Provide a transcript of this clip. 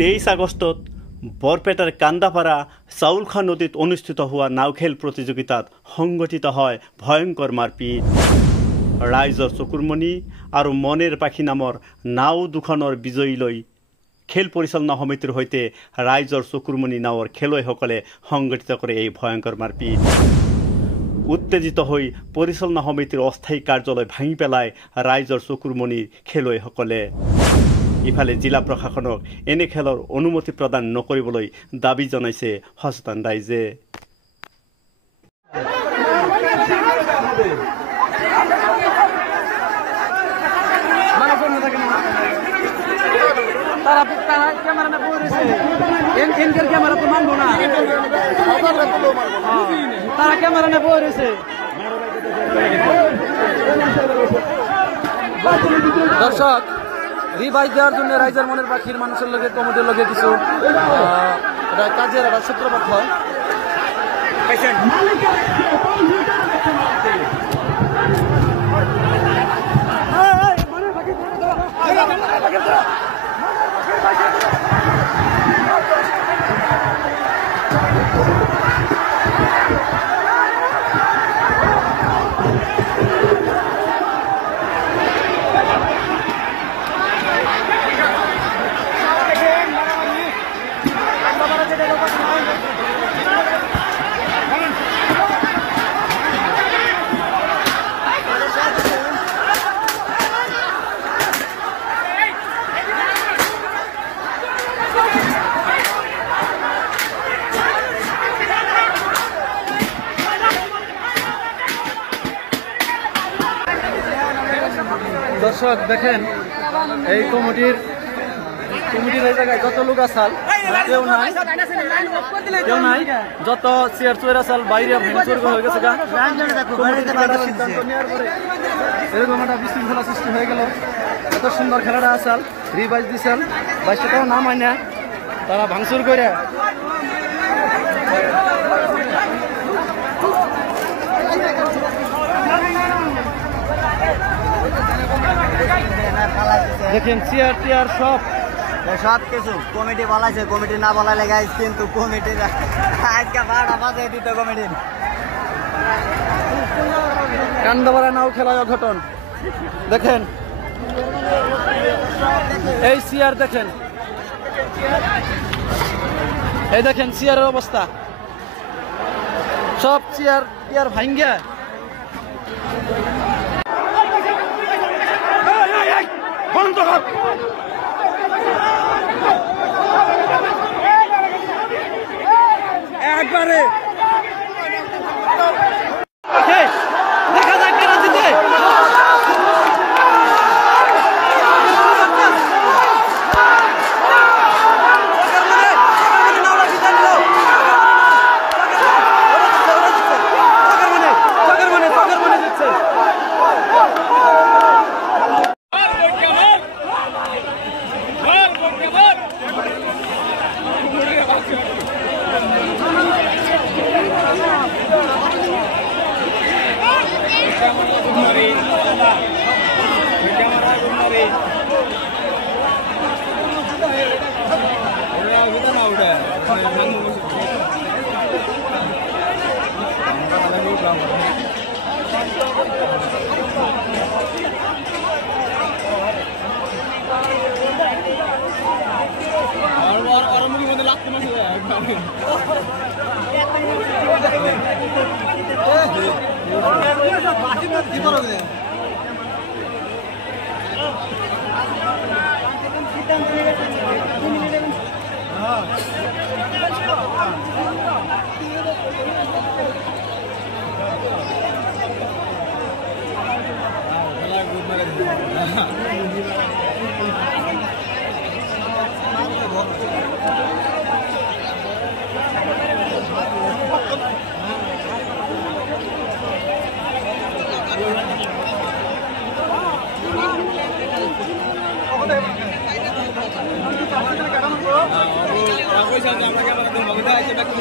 23 আগষ্টত বৰপেটাৰ কান্দাপাৰা চাউলখা নদীত অনুষ্ঠিত হোৱা নাওখেল প্ৰতিযোগিতাত সংগঠিত হয় ভয়ংকৰ মাৰপিট। ৰাইজৰ চকুৰমণি আৰু মনের পাখি নামৰ নাও দুখনৰ বিজয়ী লৈ খেল পৰিচালনা সমিতিৰ সৈতে ৰাইজৰ চকুৰমণি নাৱৰ খেলুৱৈসকলে সংগঠিত কৰে এই ভয়ংকৰ মাৰপিট। উত্তেজিত হৈ পৰিচালনা সমিতিৰ অস্থায়ী কাৰ্যালয় ভাঙি পেলাই ৰাইজৰ চকুৰমণিৰ খেলুৱৈসকলে। ইফালে জিলা প্ৰশাসনক এনে খেলৰ অনুমতি প্ৰদান নকৰিবলৈ দাবী জনাইছে সচেতন ৰাইজে। দর্শক রিভাইজ দেওয়ার জন্য রাইজার মনের পাখির মানুষের লগে কমিটির লগে কিছু কাজের একটা সূত্রপাত হয়। দর্শক দেখেন এই কমিটির এই জায়গায় যত লোক আসাল কেউ নাই যত চেয়ার চুয়ার আসাল বাইরে ভাঙচুর হয়ে গেছে সিদ্ধান্ত নেওয়ার পরে এরকম একটা বিশৃঙ্খলা সৃষ্টি হয়ে গেল। এত সুন্দর খেলাটা আসাল রিভাইজ দিছেন বাইশটাও নাম হয় না তারা ভাঙচুর করে দেখেন চেয়ার টিয়ার সব কিছু কমিটি বলাইছে, কমিটি না বলাইলে গাইস কিন্তু কমিটি আজকে 12টা বাজে দিত কমিটি। কান্দাপাড়া নাও খেলায় অঘটন দেখেন, এই চেয়ার দেখেন, এই দেখেন চেয়ারের অবস্থা, সব চেয়ার টিয়ার ভাঙ্গা বন্ধ কর। একবারে দেখা যাক কেন জিতে। Aku bisa nyampe ke tempat kita, kita ke